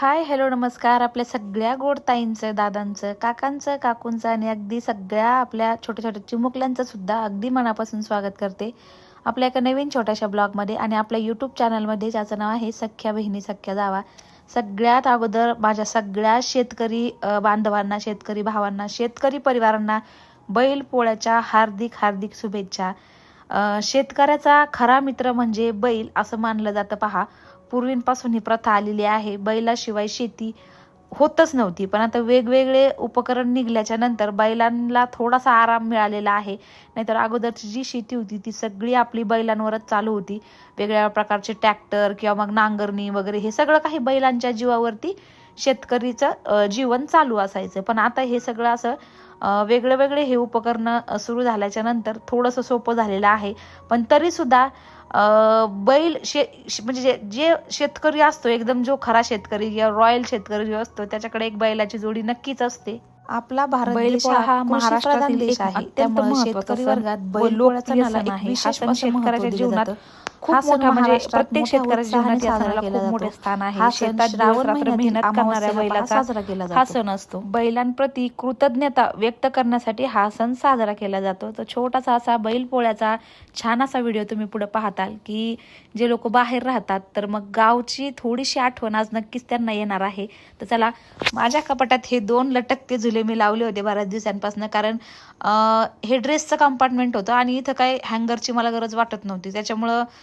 Hi hello नमस्कार. आपल्या सगळ्या गोड ताईंचं दादांचं काकांचं काकूंचं आणि अगदी सगळ्या आपल्या छोट्या छोट्या चिमुकल्यांचं सुद्धा अगदी मनापासून स्वागत करते. आपल्या एका नवीन छोट्याशा ब्लॉगमध्ये आणि आपल्या यूट्यूब चॅनलमध्ये ज्याचं नाव आहे सख्या बहिणी सख्या जावा. सगळ्यात अगोदर माझ्या सगळ्या शेतकरी बांधवांना शेतकरी भावांना शेतकरी परिवारांना बैल पोळ्याच्या हार्दिक हार्दिक शुभेच्छा. शेतकऱ्याचा खरा मित्र म्हणजे बैल असं मानलं जातं. पहा पूर्वींपासून ही प्रथा आलेली आहे. बैलाशिवाय शेती होतच नव्हती. पण आता वेगवेगळे उपकरण निघल्याच्या नंतर बैलांना थोडासा आराम मिळालेला आहे. नाहीतर अगोदरची जी शेती होती ती सगळी आपली बैलांवरच चालू होती. वेगळ्या प्रकारचे ट्रॅक्टर किंवा मग नांगरणी वगैरे हे सगळं काही बैलांच्या जीवावरती शेतकरीचं जीवन चालू असायचं. पण आता हे सगळं असं वेगळे वेगळे हे उपकरणं सुरू झाल्याच्यानंतर थोडंसं सोपं झालेलं आहे. पण तरी सुद्धा अ, बैल शे म्हणजे जे जे शेतकरी असतो एकदम जो खरा शेतकरी किंवा रॉयल शेतकरी जो असतो त्याच्याकडे एक बैलाची जोडी नक्कीच असते. आपला भारत बैल देश हा महाराष्ट्रातील देश आहे. अत्यंत त्यामुळे शेतकरी वर्गात बैल लोकप्रिय सण आहे. शेतकऱ्याच्या जीवनात हा सण म्हणजे प्रत्येक शेतकऱ्याच्या जीवनात या सणाला खूप मोठे. स्थान आहे. हा शेतात मेहनत करणाऱ्या बैलाचा हा. सण असतो. बैलांप्रती कृतज्ञता व्यक्त करण्यासाठी हा सण साजरा केला जातो. तर छोटासा असा बैल पोळ्याचा छान असा व्हिडिओ तुम्ही पुढे पाहताल की जे लोक बाहेर राहतात तर मग गावची थोडीशी आठवण आज नक्कीच त्यांना येणार आहे. तर चला माझ्या कपाटात हे दोन लटकते झुले मी लावले होते बऱ्याच दिवसांपासून कारण हे ड्रेसचं कंपार्टमेंट होतं आणि इथं काय हँगरची मला गरज वाटत नव्हती. त्याच्यामुळं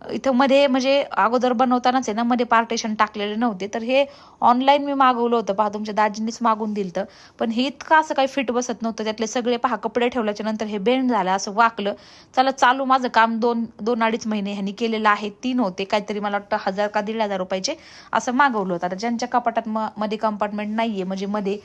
इथं मध्ये म्हणजे अगोदर बनवतानाच आहे ना मध्ये पार्टेशन टाकलेले नव्हते. तर हे ऑनलाईन मी मागवलं होतं. पहा तुमच्या दाजींनीच मागून दिलं तर पण हे इतकं असं काही फिट बसत नव्हतं. त्यातले सगळे पहा कपडे ठेवल्याच्या नंतर हे बेंड झालं असं वाकलं. चला चालू माझं काम दोन दोन अडीच महिने ह्यांनी केलेलं आहे. तीन होते. काहीतरी मला वाटतं हजार का दीड हजार रुपयाचे असं मागवलं होतं. आता ज्यांच्या कपाटात म मध्ये कंपार्टमेंट नाही आहे म्हणजे मध्ये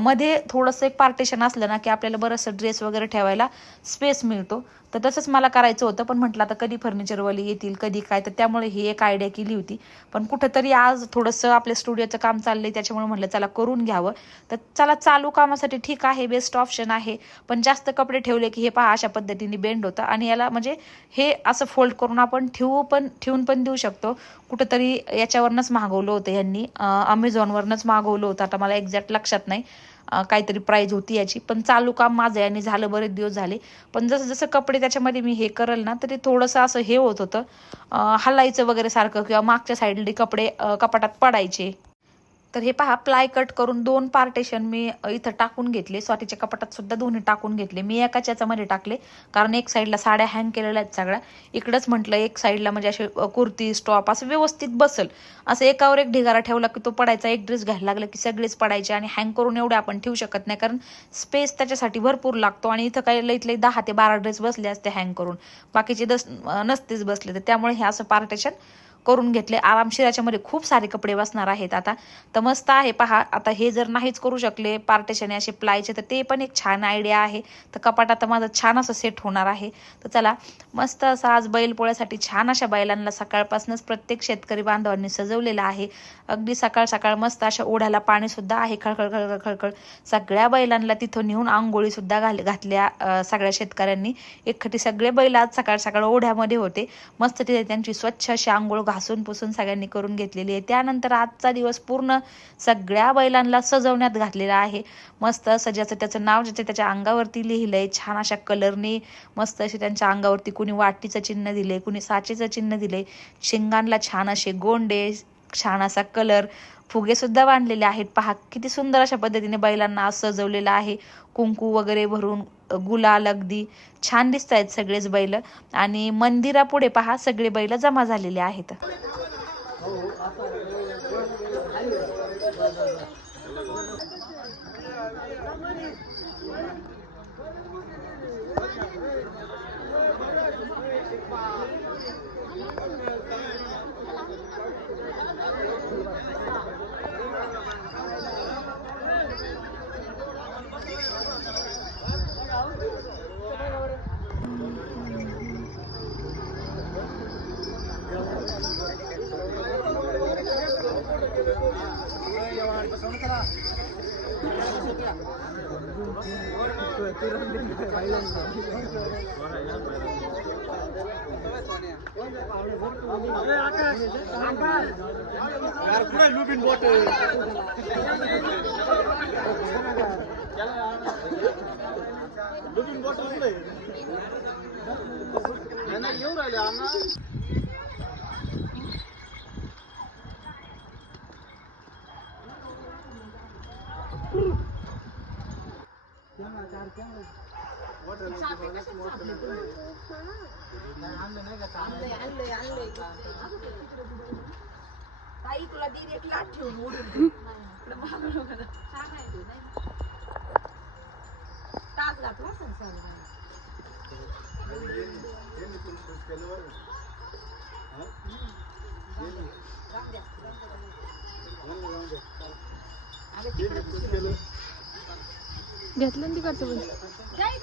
मध्ये थोडंसं एक पार्टेशन असलं ना की आपल्याला बरंचसं ड्रेस वगैरे ठेवायला स्पेस मिळतो. तर तसंच मला करायचं होतं. पण म्हटलं आता कधी फर्निचरवाली येते येतील कधी काय तर त्यामुळे ही एक आयडिया केली होती. पण कुठंतरी आज थोडंसं आपल्या स्टुडिओचं काम चाललंय त्याच्यामुळे म्हटलं चला करून घ्यावं. तर चला चालू कामासाठी ठीक आहे बेस्ट ऑप्शन आहे. पण जास्त कपडे ठेवले की हे पहा अशा पद्धतीने बेंड होतं. आणि याला म्हणजे हे असं फोल्ड करून आपण ठेवू पण ठेवून पण देऊ शकतो. कुठंतरी याच्यावरनंच मागवलं होतं यांनी अमेझॉनवरनंच मागवलं होतं. आता मला एक्झॅक्ट लक्षात नाही. काहीतरी प्राईज होती याची. पण चालू काम माझं याने आणि झालं बरेच दिवस झाले. पण जसं जसं कपडे त्याच्यामध्ये मी हे करल ना तरी थोडंसं असं हे होत होतं. हलायचं वगैरे सारखं किंवा मागच्या साईडला कपडे कपाटात पडायचे. तर हे पहा प्लाय कट करून दोन पार्टेशन मी इथं टाकून घेतले. स्वातीच्या कपाटात सुद्धा दोन्ही टाकून घेतले. मी एकाच याच्यामध्ये टाकले कारण एक साईडला साड्या हँग केलेल्या आहेत सगळ्या. इकडंच म्हटलं एक साईडला म्हणजे असे कुर्ती स्टॉप असं व्यवस्थित बसल. असं एकावर एक ढिगारा ठेवला की तो पडायचा एक ड्रेस घ्यायला लागला की सगळेच पडायचे आणि हँग करून एवढे आपण ठेवू शकत नाही कारण स्पेस त्याच्यासाठी भरपूर लागतो आणि इथं काही लईत लई दहा ते बारा ड्रेस बसले असते हँग करून. बाकीचे दस नसतेच बसले तर त्यामुळे हे असं पार्टेशन करून घेतले. आरामशीर याच्यामध्ये खूप सारे कपडे बसणार आहेत आता. तर मस्त आहे पहा. आता हे जर नाहीच करू शकले पार्टेशन असे प्लायचे तर ते पण एक छान आयडिया आहे. तर कपाट आता माझं छान असं सेट होणार आहे. तर चला मस्त असं आज बैल पोळ्यासाठी छान अशा बैलांना सकाळपासूनच प्रत्येक शेतकरी बांधवांनी सजवलेलं आहे. अगदी सकाळ सकाळ मस्त अशा ओढ्याला पाणी सुद्धा आहे. खळखळ खळखळ खळखळ. सगळ्या बैलांना तिथं नेऊन आंघोळी सुद्धा घाल घातल्या सगळ्या शेतकऱ्यांनी. एकखटी सगळे बैल आज सकाळ सकाळ ओढ्यामध्ये होते. मस्त तिथे त्यांची स्वच्छ अशी आंघोळ घासून पुसून सगळ्यांनी करून घेतलेली आहे. त्यानंतर आजचा दिवस पूर्ण सगळ्या बैलांना सजवण्यात घातलेला आहे. मस्त असं ज्याचं त्याचं नाव ज्याच्या त्याच्या अंगावरती लिहिलंय छान अशा कलरने मस्त असे त्यांच्या अंगावरती कुणी वाटीचं चिन्ह दिले कुणी साचेचं चिन्ह दिले शिंगांना छान असे गोंडे छान असा कलर फुगे सुद्धा बांधलेले आहेत. पहा किती सुंदर अशा पद्धतीने बैलांना सजवलेला सजवलेलं आहे. कुंकू वगैरे भरून गुलाल अगदी छान दिसत आहेत सगळेच बैल. आणि मंदिरापुढे पहा सगळे बैल जमा झालेले आहेत. லூபின் போட்டு லூபின் போட்டு என்ன இவரு அண்ணா ताई तुला दीर एक लाट ठेवून उडून तास घातला संसार घेतलं ना तिकडचं पण काय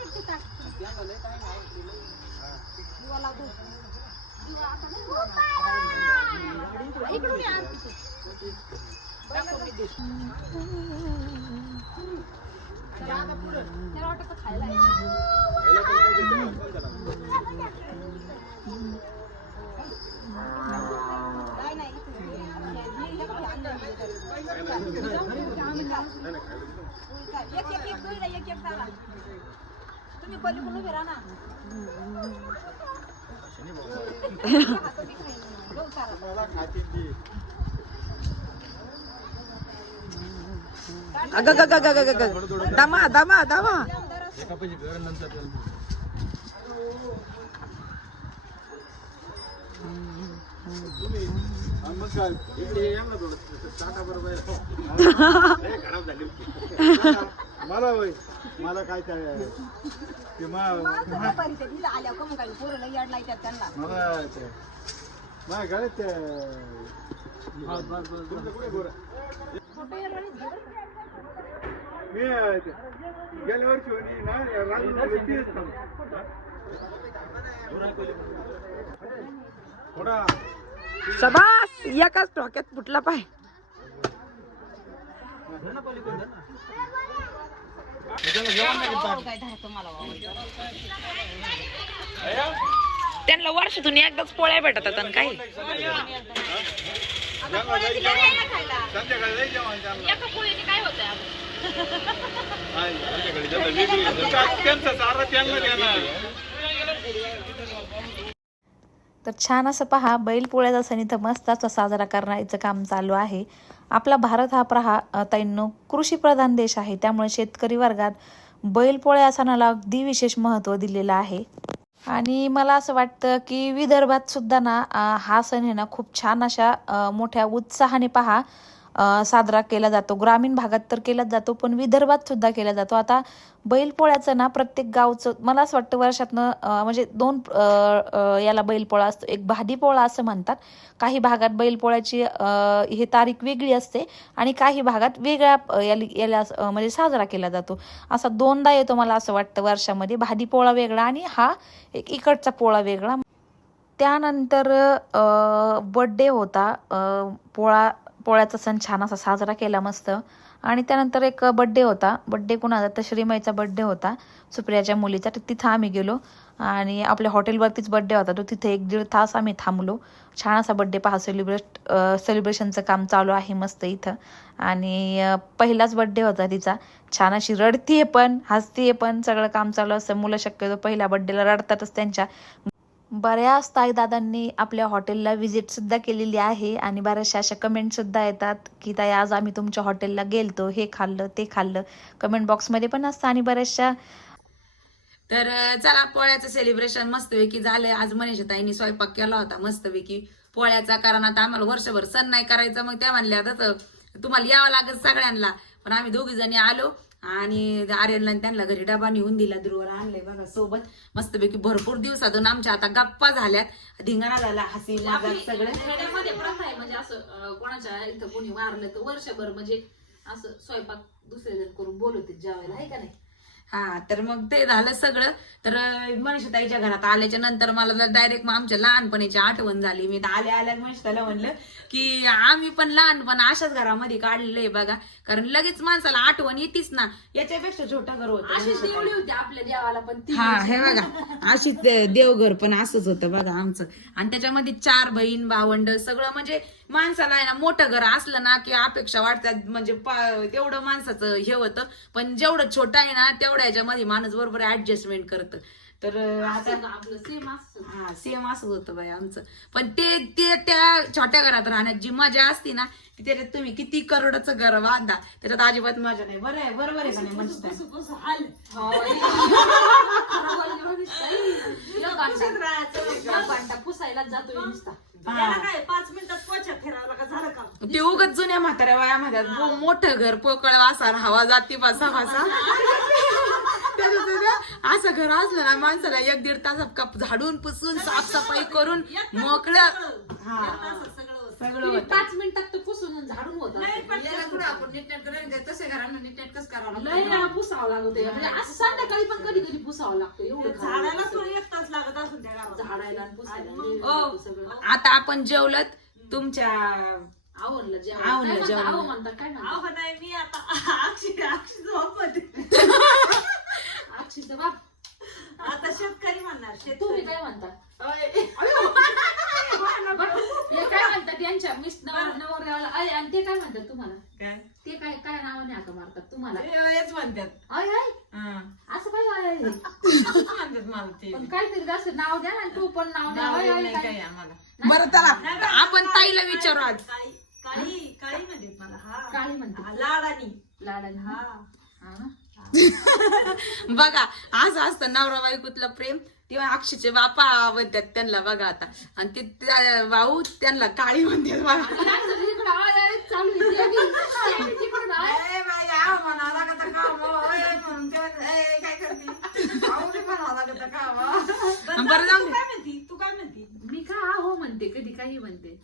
इकडचे ताट दिवा लावतो. दिवा आता नाही लावत. इकडून या आरती तू. दाखव मी देतो. त्याला आता पुढं. त्याला वाटतं खायला आहे. नाही, नाही, इथे. हे- हे बघ, आणलंय एक एक एक दोन एक एक चाला तुम्ही पलीकडून उभे राहा ना हातात एक नाही. जाऊ चाला. मला होय. मला काय काय ते मा- आल्या कमी काय? पोरं लई याड लायतात त्यांना. मला ते माझ्या गळ्यात ते तुमचं कुठे गोरं? फोटो येडवाणीच घे बरं. मी अं, ते गेल्या वर्षी होती ना राजू तीच थोडा शबास एकाच टोक्यात फुटला पाय. त्यांना वर्षातून एकदाच पोळ्या भेटतात आणि काही. तर छान असं पहा बैलपोळ्याचा सण इथं मस्त असं साजरा करण्याचं काम चालू आहे. आपला भारत हा प्रहा ताईंनो कृषीप्रधान देश आहे. त्यामुळे शेतकरी वर्गात बैलपोळ्या सणाला अगदी विशेष महत्त्व दिलेलं आहे. आणि मला असं वाटतं की विदर्भात सुद्धा ना हा सण आहे ना खूप छान अशा मोठ्या उत्साहाने पहा. साजरा केला जातो. ग्रामीण भागात तर केलाच जातो पण विदर्भात सुद्धा केला जातो. आता बैलपोळ्याचं ना प्रत्येक गावचं मला असं वाटतं वर्षातनं म्हणजे दोन याला बैलपोळा असतो. एक भादीपोळा असं म्हणतात. काही भागात बैलपोळ्याची हे तारीख वेगळी असते आणि काही भागात वेगळ्या याली याला म्हणजे साजरा केला जातो. असा दोनदा येतो मला असं वाटतं वर्षामध्ये. भादीपोळा वेगळा आणि हा एक इकडचा पोळा वेगळा. त्यानंतर बड्डे होता. पोळा पोळ्याचा सण छान असा साजरा केला मस्त. आणि त्यानंतर एक बड्डे होता. बड्डे कुणाचा तर श्रीमाईचा बड्डे होता. सुप्रियाच्या मुलीचा. तर तिथं आम्ही गेलो. आणि आपल्या हॉटेलवरतीच बड्डे होता. तो तिथे एक दीड तास आम्ही थांबलो. छान असा बड्डे पहा. सेलिब्रेट सेलिब्रेशनचं काम चालू आहे मस्त इथं. आणि पहिलाच बड्डे होता तिचा. छान अशी रडतीये पण हसतीये पण. सगळं काम चालू असतं. मुलं शक्यतो पहिल्या बड्डेला रडतातच त्यांच्या. बऱ्याच ताईदादांनी आपल्या हॉटेलला व्हिजिट सुद्धा केलेली आहे आणि बऱ्याचशा अशा कमेंट सुद्धा येतात की ताई आज आम्ही तुमच्या हॉटेलला गेलतो हे खाल्लं ते खाल्लं. कमेंट बॉक्समध्ये पण असतं आणि बऱ्याचशा तर चला पोळ्याचं सेलिब्रेशन मस्तपैकी झालंय. आज मनीषा ताईंनी स्वयंपाक केला होता मस्तपैकी. पोळ्याचा कारण आता आम्हाला वर्षभर सण नाही करायचं मग त्या म्हणल्या आता तुम्हाला यावं लागत सगळ्यांना. पण आम्ही दोघी जणी आलो. आणि आर्यनला त्यांना घरी डबा नेऊन दिला ध्रुवला आणलंय बघा सोबत. मस्तपैकी भरपूर दिवसातून आमच्या आता गप्पा झाल्यात. धिंगाणा झाला हसी मजाक सगळं. खेड्यामध्ये प्रथा आहे म्हणजे असं कोणाच्या इथं कोणी वारलं तर वर्षभर म्हणजे असं स्वयंपाक दुसरे जण करून बोलवते जेवायला आहे का नाही? हा तर मग ते झालं सगळं. तर मनीषाताईच्या घरात आल्याच्यानंतर मला डायरेक्ट मग आमच्या लहानपणीची आठवण झाली. मी तर आल्या आल्या मनीषाला म्हणलं की आम्ही पण लहानपण अशाच घरामध्ये काढलेलं आहे बघा. कारण लगेच माणसाला आठवण येतीच ना. याच्यापेक्षा छोटं घर होतं अशीच निवडी होती आपल्या देवाला पण ती हा हे बघा. अशीच देवघर पण असंच होतं बघा आमचं. आणि त्याच्यामध्ये चार बहीण भावंड सगळं म्हणजे माणसाला आहे ना मोठं घर असलं ना की अपेक्षा वाटतात म्हणजे तेवढं माणसाचं हे होतं. पण जेवढं छोटं आहे ना तेवढ्या ह्याच्यामध्ये माणूस बरोबर ऍडजस्टमेंट करतं. तर आता असं आपलं सेम असं हा सेम असंच होतं बाई आमचं. पण ते ते त्या छोट्या घरात राहण्यात जी मजा असती ना ती त्याच्यात तुम्ही किती करोडाचं घर बांधा. त्याच्यात अजिबात मजा नाही. बरं आहे बरोबर आहे का नाही म्हणजे घंटा पुसायला जातोय नुसता. त्याला काय पाच मिनिटात पोछा फिरावला का झालं का? ते उगत जुन्या म्हाताऱ्या वया म्हणतात "बो- मोठं घर पोकळ वासा हवा जाती बसा बसा. असं घर असलं ना माणसाला एक दीड कप झाडून पुसून साफसफाई करून मोकळं. हा. सगळं. पाच मिनिटात तर पुसून लय वेळा पुसावं लागत म्हणजे असं संध्याकाळी पण कधी कधी पुसावं लागतं एवढं झाडाला थोडं एक तास लागत असून त्या घरात. झाडायला आणि पुसायला आणि लय मग- वेळ लागतो सगळं. आता आपण जेवलत तुमच्या आवडलं जेवण. आवडलं काय म्हणता? जेवण. आहो म्हणता काय म्हणता? अहो नाही मी आता अक्षी अक्षी झोपत बाप आता शेतकरी म्हणणार तुम्ही शेतकरी काय म्हणता? हे काय म्हणतात यांच्या मिस नवऱ्याला अय आणि ते काय म्हणतात तुम्हाला? काय? काय काय नावाने हाका मारतात तुम्हाला? हेच म्हणतात. अय अय हा. असं काय अय, अय? म्हणतात मला ते. पण काहीतरी जास्त नाव द्या ना तू पण नाव द्या. अय, अय, काय? बरं चला. आपण ताईला विचारू आज. काळी काळी काळी म्हणजे मला हा. काळी म्हणते हा, लाडानी लाडाने हा. हा ना? बघा असं असतं नवरा बायकोतलं प्रेम. तेव्हा अक्षयचे बापा म्हणतात त्यांना बघा आता. आणि ते त्या भाऊ त्यांना काळी म्हणतात बघा आणि यांचं तिकडं अय, अय चालू आहे. ते बी- ते बी तिकडून अय. बरं जाऊ तू दे काय म्हणती? तू काय म्हणती? मी का हो म्हणते कधी काही म्हणते.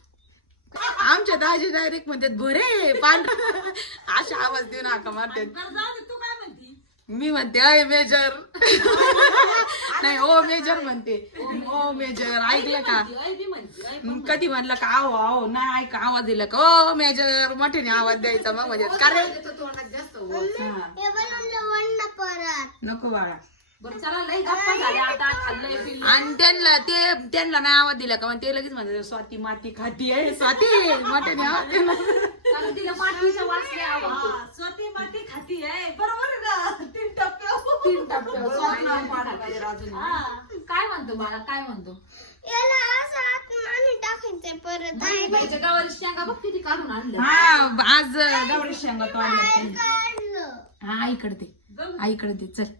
आमच्या दाजी डायरेक्ट म्हणतात भोरे पांढर. अशा आवाज देऊन हाका मारतात. बरं जाऊ दे तू काय म्हणती? मी म्हणते अय मेजर. नाही ओ मेजर म्हणते. ओ मेजर ऐकलं का? बी म्हणते कधी म्हणलं का आहो आहो नाही ऐका आवाज दिला का? ओ मेजर मोठ्याने आवाज द्यायचा मग म्हणजे कारण नको बाळा. बरं चला लई गप्पा झाल्या आता खाल्लंय पिल्लंय. आणि त्यांना ते त्यांना नाही आवाज दिला का? मग ते लगेच म्हणतात स्वाती माती खाती आहे स्वाती मोठ्याने आवाज दिला कारण तिला मातीचा वास लय आवडतो हा, स्वती माती खाती आहे. बरोबर आहे ना? तीन टप्प्या तीन टप्प्यावर स्वाती माती खाते. हा. काय म्हणतो बाळा काय म्हणतो? याला असं आतमाने टाकायचंय परत. आहे बाईच्या गावाला शेंगा बघ किती काढून आणलं हा आज गौरी शेंगा तोडल्या त्यांनी. काढलं. हा आईकडे दे. आईकडे दे. चल.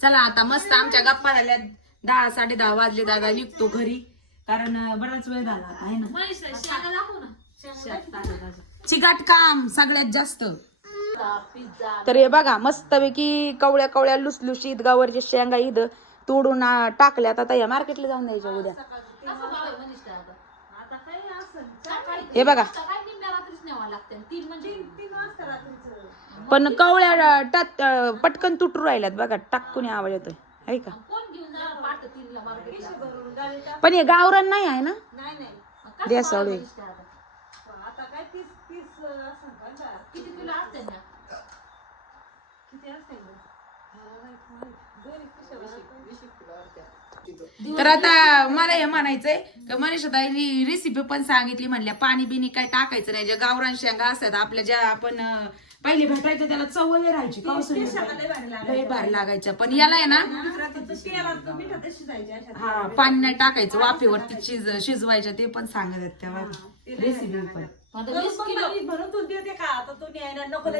चला आता मस्त आमच्या गप्पा झाल्या दहा साडे दहा वाजले दादा निघतो घरी. कारण बराच वेळ झाला आता आहे ना. चिकाट काम सगळ्यात जास्त. तर हे बघा मस्तपैकी कवळ्या कवळ्या लुसलुशीत गावरच्या शेंगा इथं तोडून टाकल्यात. आता या मार्केटला जाऊन द्यायच्या उद्या. हे बघा सकाळी निम्म्या रात्रीच न्यावं लागतं तीन म्हणजे तीन वाजता रात्रीचं पण कवळ्या टात अं, पटकन तुटू राहिल्यात बघा टाकून आवाज येतोय आहे का कोण घेऊन जाणार पाठ तीनला मार्केटला भरून गाडी टाक पण हे गावरान नाही आहे ना नाही नाही कसं द्या? आता काय तीस तीस असं का? किती किलो असते ना किती असते गं? मला माहीत नाही. दोन पिशव्या असतात. तर आता मला हे म्हणायचंय का मनीषा ताईनी रेसिपी पण सांगितली म्हणल्या पाणी बिनी काय टाकायचं नाही ज्या गावरान शेंगा असतात आपल्या ज्या आपण अं, पहिले भेटायचं त्याला चव लय राहायची पिशव्या लय भारी लागायच्या. पण याला आहे ना. हा पाणी नाही टाकायचं वाफेवरती शिज शिजवायच्या ते पण सांगत आहेत तेव्हा रेसिपी पण. आता वीस किलो.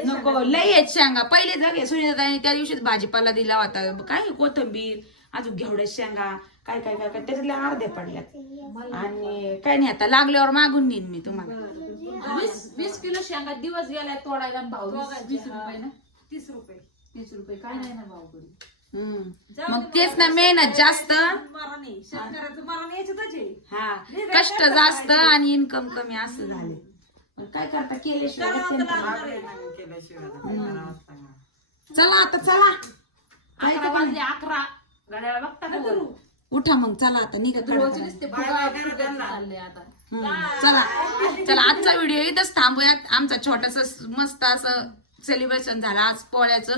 नको लय आहेत शेंगा. पहिले जगे सुनीताईने त्या दिवशीच भाजीपाला दिला होता. काय कोथंबीर अजून घेवड्या शेंगा काय काय काय काय त्याच्यातल्या अर्ध्या पडल्यात. आणि काय नाही आता लागल्यावर मागून नेईन मी तुम्हाला. वीस वीस किलो शेंगा दिवस गेलाय तोडायला आणि भाव वीस वीस रुपये ना? तीस रुपये. तीस रुपये काय नाही ना भाव हम्म. मग तेच ना मेहनत जास्त. शेतकऱ्याचं याच्यातच आहे. हा कष्ट जास्त आणि इन्कम कमी असं झाले. पण काय करता केल्याशिवाय करावं तर अत्यंत लागणार आहे. चला आता चला. अकरा वाजले अकरा. गाड्याला बघता का वर? उठा मग चला आता निघा रोज खडा नुसते फुगा- फुगायचं चाललंय आता. हम्म, चला. चला आजचा व्हिडिओ इथंच थांबूयात. आमचा छोटासा मस्त असं सेलिब्रेशन झालं आज पोळ्याचं.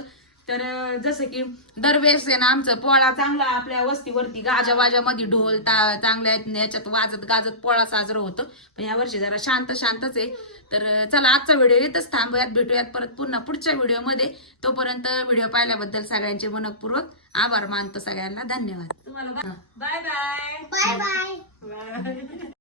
तर अं, जसं की दरवेळेस आहे ना आमचं पोळा चांगला आपल्या वस्तीवरती गाजा वाजामध्ये ढोल ता चांगल्या याच्यात वाजत गाजत पोळा साजरा होतो. पण या वर्षी जरा शांत शांतच आहे. तर अं, चला आजचा व्हिडिओ इथंच थांबूयात. भेटूयात परत पुन्हा पुढच्या व्हिडिओमध्ये. तोपर्यंत व्हिडिओ पाहिल्याबद्दल सगळ्यांचे मनपूर्वक आभार मानतो सगळ्यांना. धन्यवाद. तुम्हाला बाय. Bye bye. बाय.